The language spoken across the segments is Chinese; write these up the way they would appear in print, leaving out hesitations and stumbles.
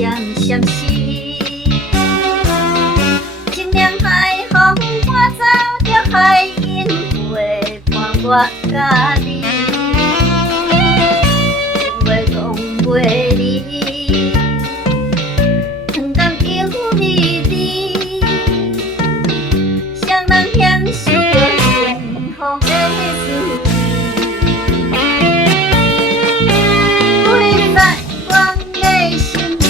相相思。清凉海风，我走着海因花，伴我甲你，情话讲袂离，长江有美丽，双人享受着幸福的滋味。每在我的心里，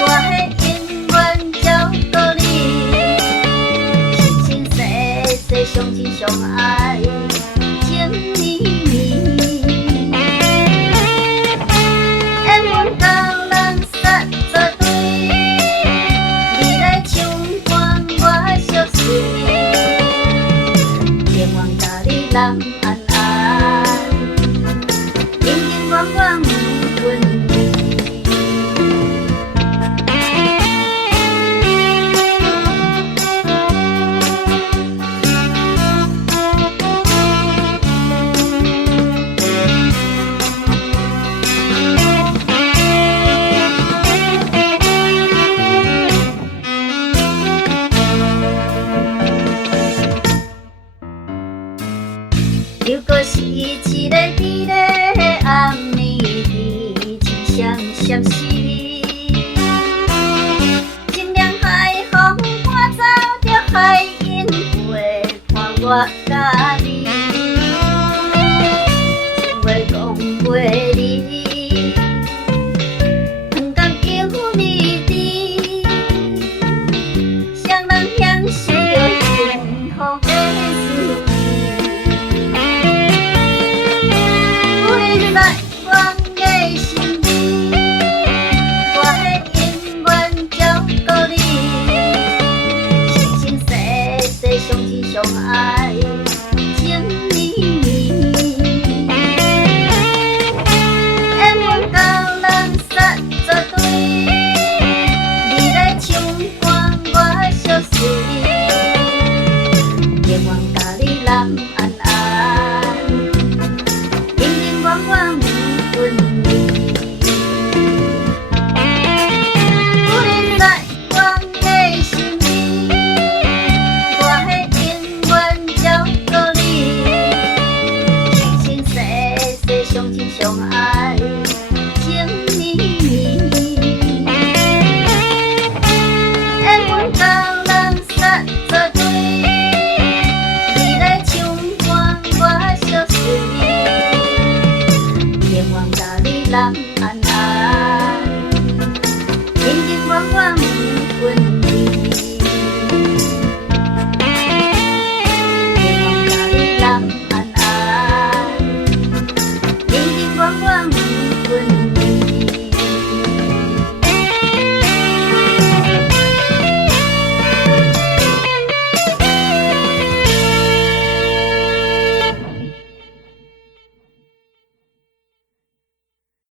我会永远照顾你，生生世世相亲相爱，情绵绵。缘分到人煞作对，你来唱歌我相随，愿望甲你人安安，永永远远不分离。又搁是一个美丽的暗暝，痴相相思。清凉海风，我走着海因花，伴我甲你，情话讲袂离，长江有美丽，双人享受着幸福的滋味。在我的心里，我会永远照顾你，生生世世相亲相爱，情绵绵。缘分到人煞作对，你来唱歌我相随，愿望甲你人安安，永永远远不分离。每在我的心里，我会永远照顾你，生生世世相亲相爱，情绵绵。缘分到人煞作对，你来唱歌我相随，愿望甲你人安安，永永远远不分离。愿望甲你人安安，永永远远不分离。